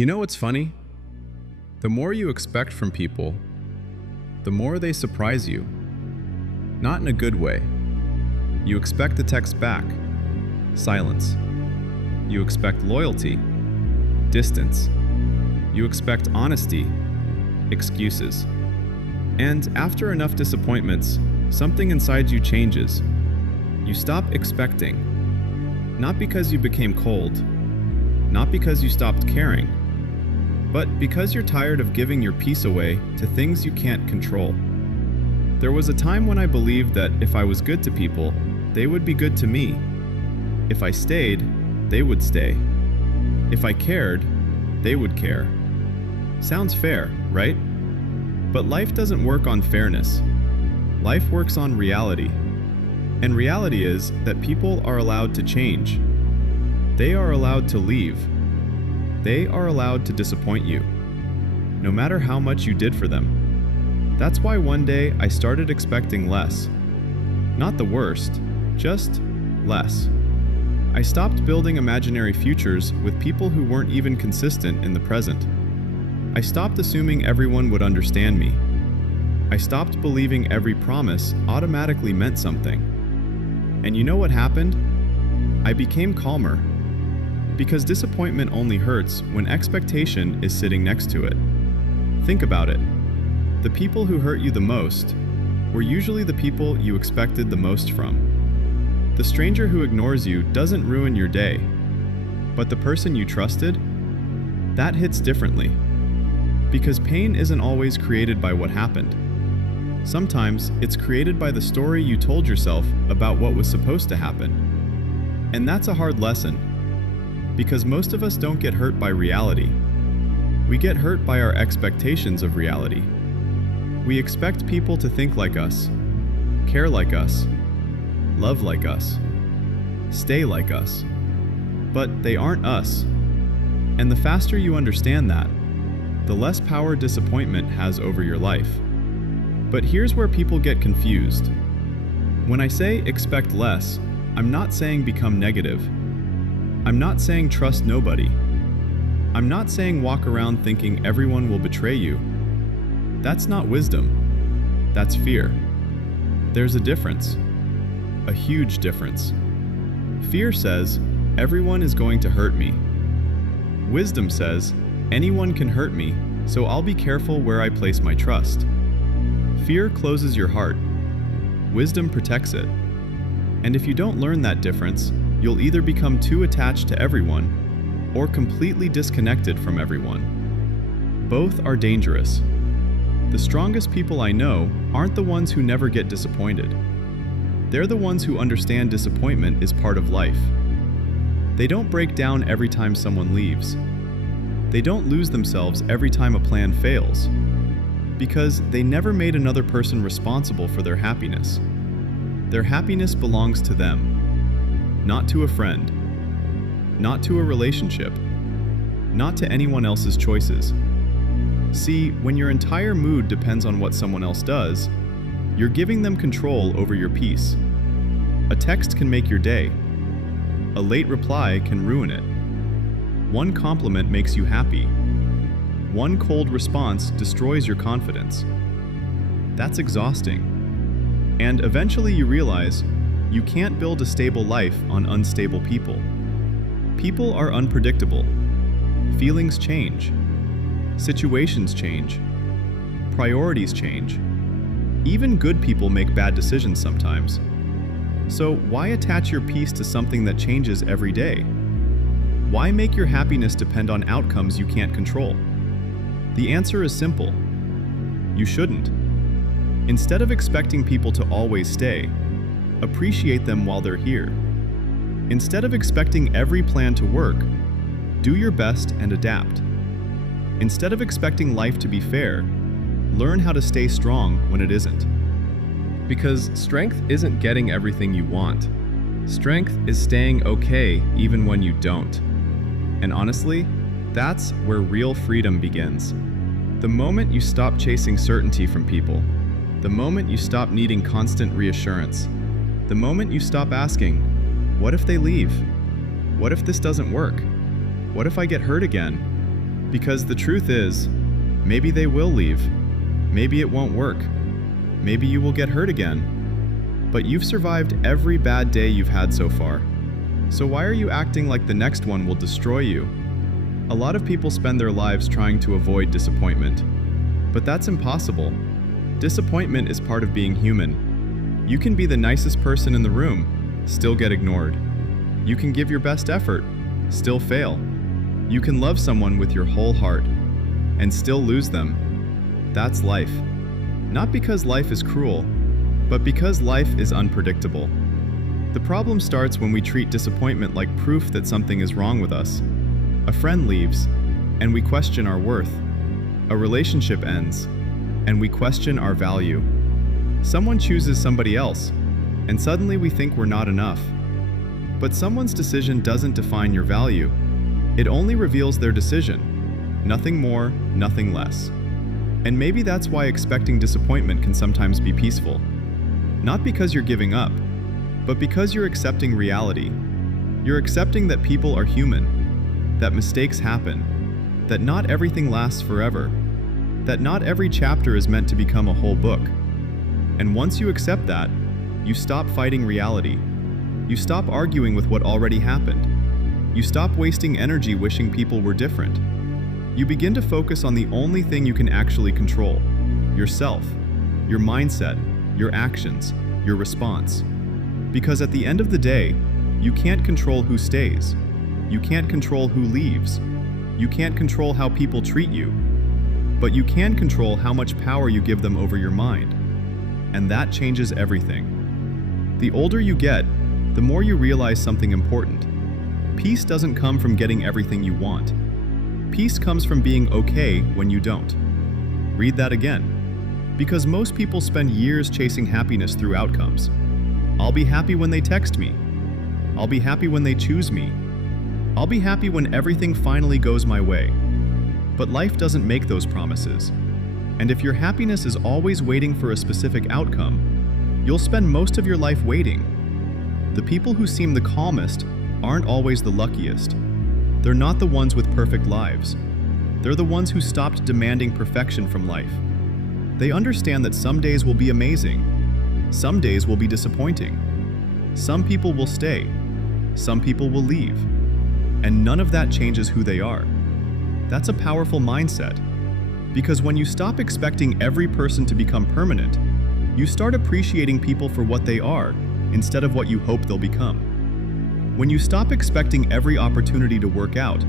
You know what's funny? The more you expect from people, the more they surprise you. Not in a good way. You expect a text back. Silence. You expect loyalty. Distance. You expect honesty. Excuses. And after enough disappointments, something inside you changes. You stop expecting. Not because you became cold, not because you stopped caring, but because you're tired of giving your peace away to things you can't control. There was a time when I believed that if I was good to people, they would be good to me. If I stayed, they would stay. If I cared, they would care. Sounds fair, right? But life doesn't work on fairness. Life works on reality. And reality is that people are allowed to change. They are allowed to leave. They are allowed to disappoint you, no matter how much you did for them. That's why one day I started expecting less. Not the worst, just less. I stopped building imaginary futures with people who weren't even consistent in the present. I stopped assuming everyone would understand me. I stopped believing every promise automatically meant something. And you know what happened? I became calmer. Because disappointment only hurts when expectation is sitting next to it. Think about it. The people who hurt you the most were usually the people you expected the most from. The stranger who ignores you doesn't ruin your day, but the person you trusted, that hits differently. Because pain isn't always created by what happened. Sometimes it's created by the story you told yourself about what was supposed to happen. And that's a hard lesson. Because most of us don't get hurt by reality. We get hurt by our expectations of reality. We expect people to think like us, care like us, love like us, stay like us. But they aren't us. And the faster you understand that, the less power disappointment has over your life. But here's where people get confused. When I say expect less, I'm not saying become negative. I'm not saying trust nobody. I'm not saying walk around thinking everyone will betray you. That's not wisdom. That's fear. There's a difference. A huge difference. Fear says, everyone is going to hurt me. Wisdom says, anyone can hurt me, so I'll be careful where I place my trust. Fear closes your heart. Wisdom protects it. And if you don't learn that difference, you'll either become too attached to everyone or completely disconnected from everyone. Both are dangerous. The strongest people I know aren't the ones who never get disappointed. They're the ones who understand disappointment is part of life. They don't break down every time someone leaves. They don't lose themselves every time a plan fails. Because they never made another person responsible for their happiness. Their happiness belongs to them. Not to a friend, not to a relationship, not to anyone else's choices. See, when your entire mood depends on what someone else does, you're giving them control over your peace. A text can make your day. A late reply can ruin it. One compliment makes you happy. One cold response destroys your confidence. That's exhausting. And eventually you realize you can't build a stable life on unstable people. People are unpredictable. Feelings change. Situations change. Priorities change. Even good people make bad decisions sometimes. So why attach your peace to something that changes every day? Why make your happiness depend on outcomes you can't control? The answer is simple. You shouldn't. Instead of expecting people to always stay, appreciate them while they're here. Instead of expecting every plan to work, do your best and adapt. Instead of expecting life to be fair, learn how to stay strong when it isn't. Because strength isn't getting everything you want. Strength is staying okay even when you don't. And honestly, that's where real freedom begins. The moment you stop chasing certainty from people, the moment you stop needing constant reassurance, the moment you stop asking, what if they leave? What if this doesn't work? What if I get hurt again? Because the truth is, maybe they will leave. Maybe it won't work. Maybe you will get hurt again. But you've survived every bad day you've had so far. So why are you acting like the next one will destroy you? A lot of people spend their lives trying to avoid disappointment. But that's impossible. Disappointment is part of being human. You can be the nicest person in the room, still get ignored. You can give your best effort, still fail. You can love someone with your whole heart, and still lose them. That's life. Not because life is cruel, but because life is unpredictable. The problem starts when we treat disappointment like proof that something is wrong with us. A friend leaves, and we question our worth. A relationship ends, and we question our value. Someone chooses somebody else, and suddenly we think we're not enough. But someone's decision doesn't define your value. It only reveals their decision. Nothing more, nothing less. And maybe that's why expecting disappointment can sometimes be peaceful. Not because you're giving up, but because you're accepting reality. You're accepting that people are human, that mistakes happen, that not everything lasts forever, that not every chapter is meant to become a whole book. And once you accept that, you stop fighting reality. You stop arguing with what already happened. You stop wasting energy wishing people were different. You begin to focus on the only thing you can actually control: yourself, your mindset, your actions, your response. Because at the end of the day, you can't control who stays. You can't control who leaves. You can't control how people treat you. But you can control how much power you give them over your mind. And that changes everything. The older you get, the more you realize something important. Peace doesn't come from getting everything you want. Peace comes from being okay when you don't. Read that again. Because most people spend years chasing happiness through outcomes. I'll be happy when they text me. I'll be happy when they choose me. I'll be happy when everything finally goes my way. But life doesn't make those promises. And if your happiness is always waiting for a specific outcome, you'll spend most of your life waiting. The people who seem the calmest aren't always the luckiest. They're not the ones with perfect lives. They're the ones who stopped demanding perfection from life. They understand that some days will be amazing. Some days will be disappointing. Some people will stay. Some people will leave. And none of that changes who they are. That's a powerful mindset. Because when you stop expecting every person to become permanent, you start appreciating people for what they are instead of what you hope they'll become. When you stop expecting every opportunity to work out,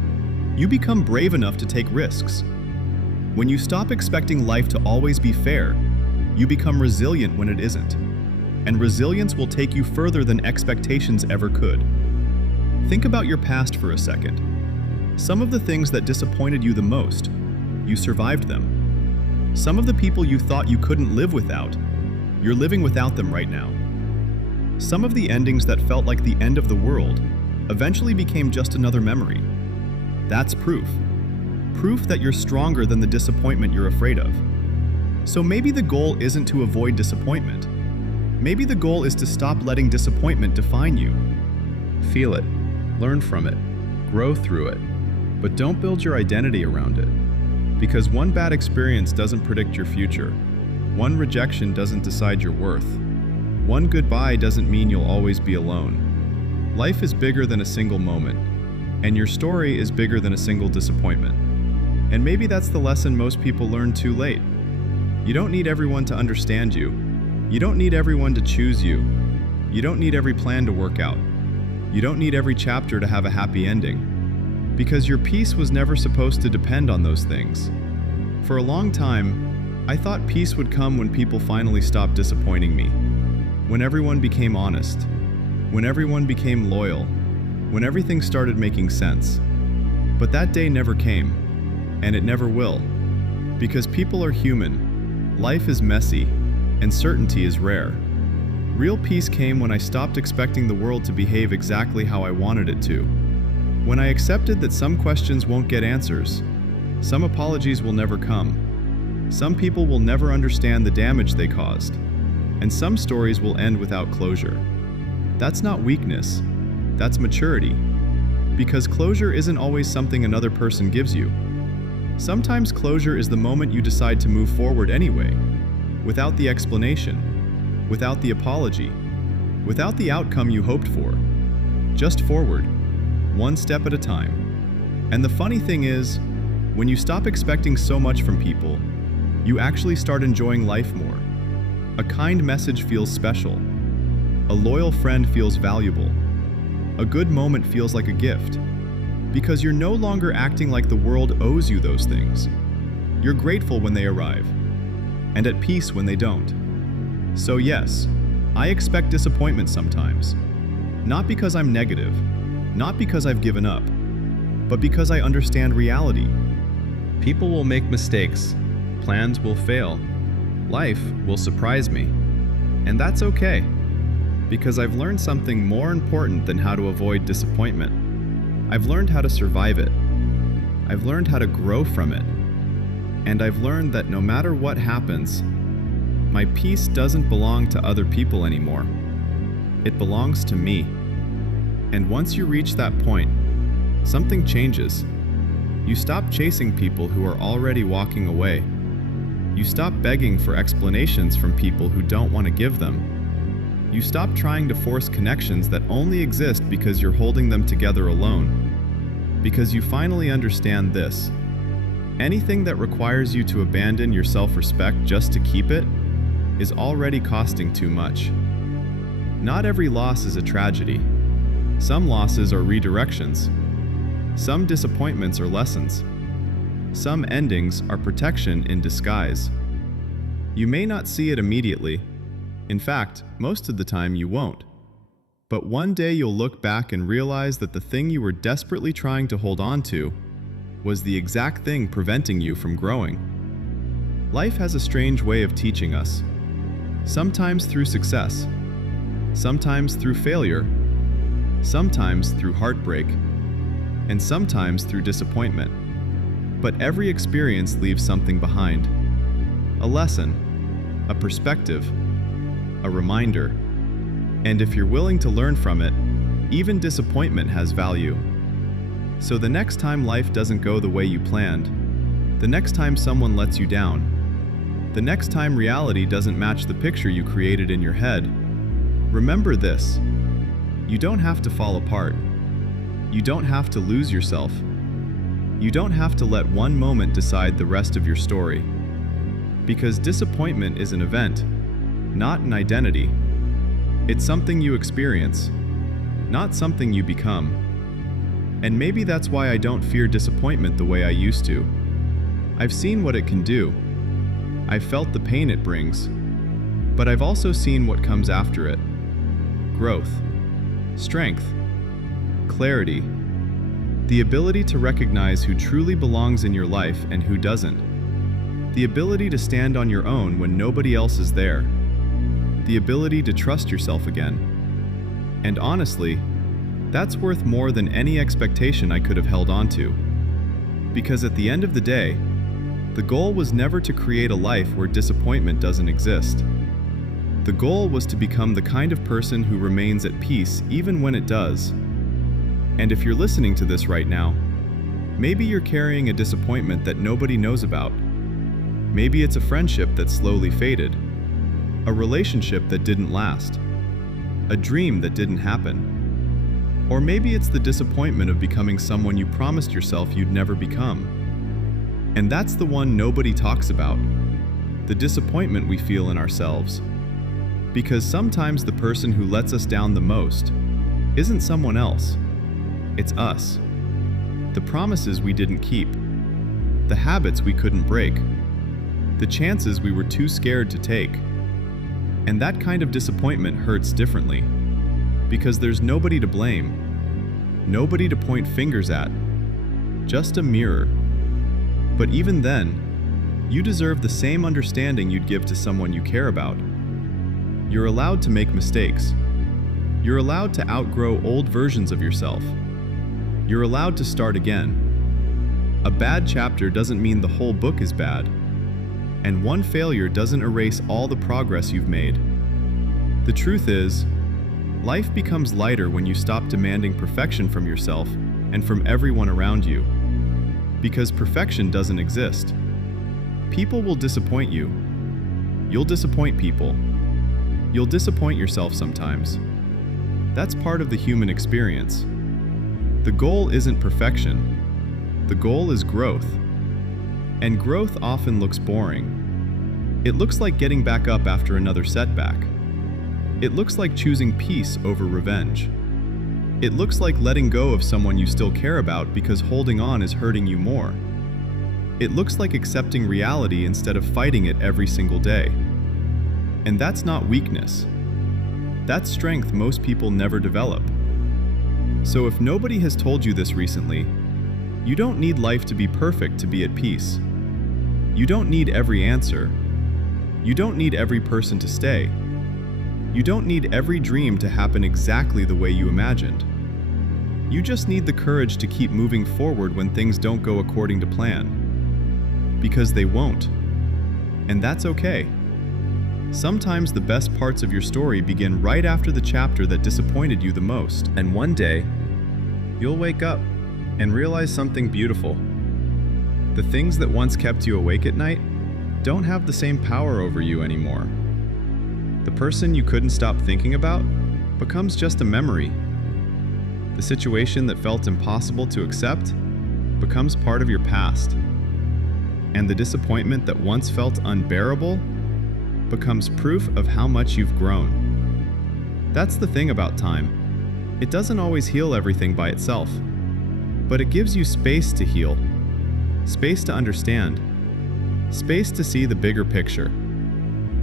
you become brave enough to take risks. When you stop expecting life to always be fair, you become resilient when it isn't. And resilience will take you further than expectations ever could. Think about your past for a second. Some of the things that disappointed you the most, you survived them. Some of the people you thought you couldn't live without, you're living without them right now. Some of the endings that felt like the end of the world eventually became just another memory. That's proof. Proof that you're stronger than the disappointment you're afraid of. So maybe the goal isn't to avoid disappointment. Maybe the goal is to stop letting disappointment define you. Feel it, learn from it, grow through it, but don't build your identity around it. Because one bad experience doesn't predict your future. One rejection doesn't decide your worth. One goodbye doesn't mean you'll always be alone. Life is bigger than a single moment, and your story is bigger than a single disappointment. And maybe that's the lesson most people learn too late. You don't need everyone to understand you. You don't need everyone to choose you. You don't need every plan to work out. You don't need every chapter to have a happy ending. Because your peace was never supposed to depend on those things. For a long time, I thought peace would come when people finally stopped disappointing me. When everyone became honest. When everyone became loyal. When everything started making sense. But that day never came. And it never will. Because people are human. Life is messy. And certainty is rare. Real peace came when I stopped expecting the world to behave exactly how I wanted it to. When I accepted that some questions won't get answers. Some apologies will never come. Some people will never understand the damage they caused. And some stories will end without closure. That's not weakness. That's maturity. Because closure isn't always something another person gives you. Sometimes closure is the moment you decide to move forward anyway, without the explanation, without the apology, without the outcome you hoped for. Just forward, one step at a time. And the funny thing is, when you stop expecting so much from people, you actually start enjoying life more. A kind message feels special. A loyal friend feels valuable. A good moment feels like a gift. Because you're no longer acting like the world owes you those things. You're grateful when they arrive, and at peace when they don't. So yes, I expect disappointment sometimes. Not because I'm negative, not because I've given up, but because I understand reality. People will make mistakes, plans will fail, life will surprise me. And that's okay, because I've learned something more important than how to avoid disappointment. I've learned how to survive it. I've learned how to grow from it. And I've learned that no matter what happens, my peace doesn't belong to other people anymore. It belongs to me. And once you reach that point, something changes. You stop chasing people who are already walking away. You stop begging for explanations from people who don't want to give them. You stop trying to force connections that only exist because you're holding them together alone. Because you finally understand this. Anything that requires you to abandon your self-respect just to keep it is already costing too much. Not every loss is a tragedy. Some losses are redirections. Some disappointments are lessons. Some endings are protection in disguise. You may not see it immediately. In fact, most of the time you won't. But one day you'll look back and realize that the thing you were desperately trying to hold on to was the exact thing preventing you from growing. Life has a strange way of teaching us. Sometimes through success, sometimes through failure, sometimes through heartbreak, and sometimes through disappointment. But every experience leaves something behind. A lesson, a perspective, a reminder. And if you're willing to learn from it, even disappointment has value. So the next time life doesn't go the way you planned, the next time someone lets you down, the next time reality doesn't match the picture you created in your head, remember this: you don't have to fall apart. You don't have to lose yourself. You don't have to let one moment decide the rest of your story. Because disappointment is an event, not an identity. It's something you experience, not something you become. And maybe that's why I don't fear disappointment the way I used to. I've seen what it can do. I've felt the pain it brings. But I've also seen what comes after it. Growth, strength, clarity, the ability to recognize who truly belongs in your life and who doesn't, the ability to stand on your own when nobody else is there, the ability to trust yourself again. And honestly, that's worth more than any expectation I could have held on to. Because at the end of the day, the goal was never to create a life where disappointment doesn't exist. The goal was to become the kind of person who remains at peace even when it does. And if you're listening to this right now, maybe you're carrying a disappointment that nobody knows about. Maybe it's a friendship that slowly faded, a relationship that didn't last, a dream that didn't happen. Or maybe it's the disappointment of becoming someone you promised yourself you'd never become. And that's the one nobody talks about, the disappointment we feel in ourselves. Because sometimes the person who lets us down the most isn't someone else, it's us. The promises we didn't keep, the habits we couldn't break, the chances we were too scared to take. And that kind of disappointment hurts differently, because there's nobody to blame, nobody to point fingers at, just a mirror. But even then, you deserve the same understanding you'd give to someone you care about. You're allowed to make mistakes. You're allowed to outgrow old versions of yourself. You're allowed to start again. A bad chapter doesn't mean the whole book is bad. And one failure doesn't erase all the progress you've made. The truth is, life becomes lighter when you stop demanding perfection from yourself and from everyone around you. Because perfection doesn't exist. People will disappoint you. You'll disappoint people. You'll disappoint yourself sometimes. That's part of the human experience. The goal isn't perfection. The goal is growth. And growth often looks boring. It looks like getting back up after another setback. It looks like choosing peace over revenge. It looks like letting go of someone you still care about because holding on is hurting you more. It looks like accepting reality instead of fighting it every single day. And that's not weakness. That's strength most people never develop. So if nobody has told you this recently, you don't need life to be perfect to be at peace. You don't need every answer. You don't need every person to stay. You don't need every dream to happen exactly the way you imagined. You just need the courage to keep moving forward when things don't go according to plan. Because they won't. And that's okay. Sometimes the best parts of your story begin right after the chapter that disappointed you the most. And one day, you'll wake up and realize something beautiful. The things that once kept you awake at night don't have the same power over you anymore. The person you couldn't stop thinking about becomes just a memory. The situation that felt impossible to accept becomes part of your past. And the disappointment that once felt unbearable becomes proof of how much you've grown. That's the thing about time. It doesn't always heal everything by itself, but it gives you space to heal, space to understand, space to see the bigger picture.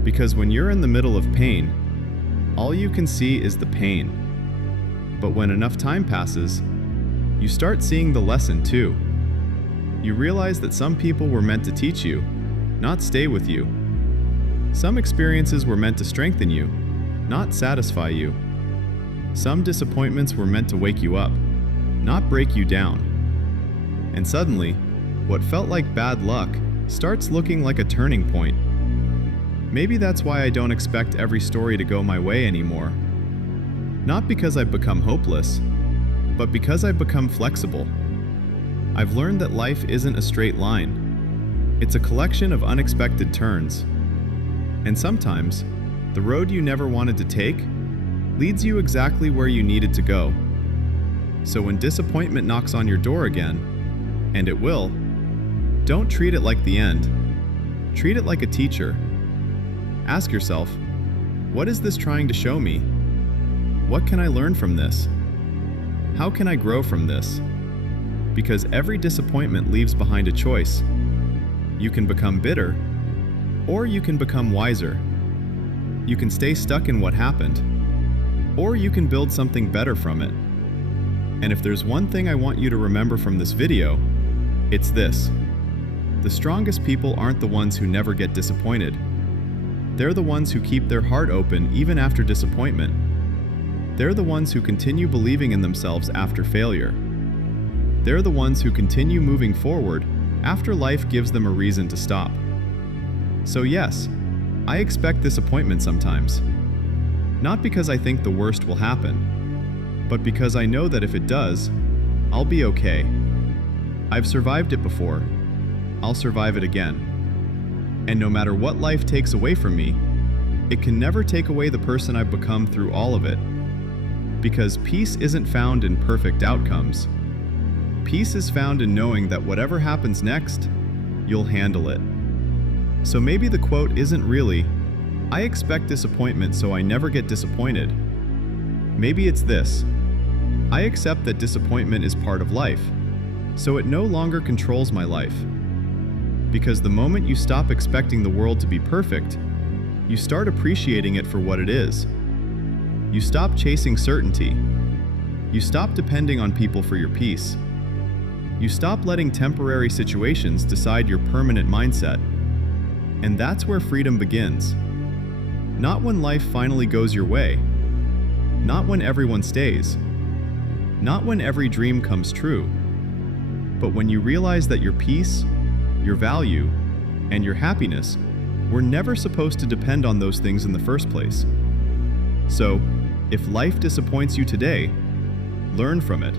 Because when you're in the middle of pain, all you can see is the pain. But when enough time passes, you start seeing the lesson too. You realize that some people were meant to teach you, not stay with you. Some experiences were meant to strengthen you, not satisfy you. Some disappointments were meant to wake you up, not break you down. And suddenly, what felt like bad luck starts looking like a turning point. Maybe that's why I don't expect every story to go my way anymore. Not because I've become hopeless, but because I've become flexible. I've learned that life isn't a straight line. It's a collection of unexpected turns. And sometimes, the road you never wanted to take leads you exactly where you needed to go. So when disappointment knocks on your door again, and it will, don't treat it like the end. Treat it like a teacher. Ask yourself, what is this trying to show me? What can I learn from this? How can I grow from this? Because every disappointment leaves behind a choice. You can become bitter, or you can become wiser. You can stay stuck in what happened, or you can build something better from it. And if there's one thing I want you to remember from this video, it's this. The strongest people aren't the ones who never get disappointed. They're the ones who keep their heart open even after disappointment. They're the ones who continue believing in themselves after failure. They're the ones who continue moving forward after life gives them a reason to stop. So yes, I expect disappointment sometimes. Not because I think the worst will happen, but because I know that if it does, I'll be okay. I've survived it before. I'll survive it again. And no matter what life takes away from me, it can never take away the person I've become through all of it. Because peace isn't found in perfect outcomes. Peace is found in knowing that whatever happens next, you'll handle it. So maybe the quote isn't really, I expect disappointment so I never get disappointed. Maybe it's this, I accept that disappointment is part of life, so it no longer controls my life. Because the moment you stop expecting the world to be perfect, you start appreciating it for what it is. You stop chasing certainty. You stop depending on people for your peace. You stop letting temporary situations decide your permanent mindset. And that's where freedom begins. Not when life finally goes your way. Not when everyone stays. Not when every dream comes true. But when you realize that your peace, your value, and your happiness were never supposed to depend on those things in the first place. So, if life disappoints you today, learn from it.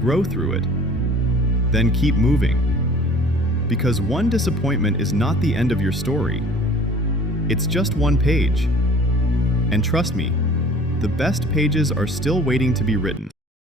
Grow through it. then keep moving. Because one disappointment is not the end of your story. It's just one page. And trust me, the best pages are still waiting to be written.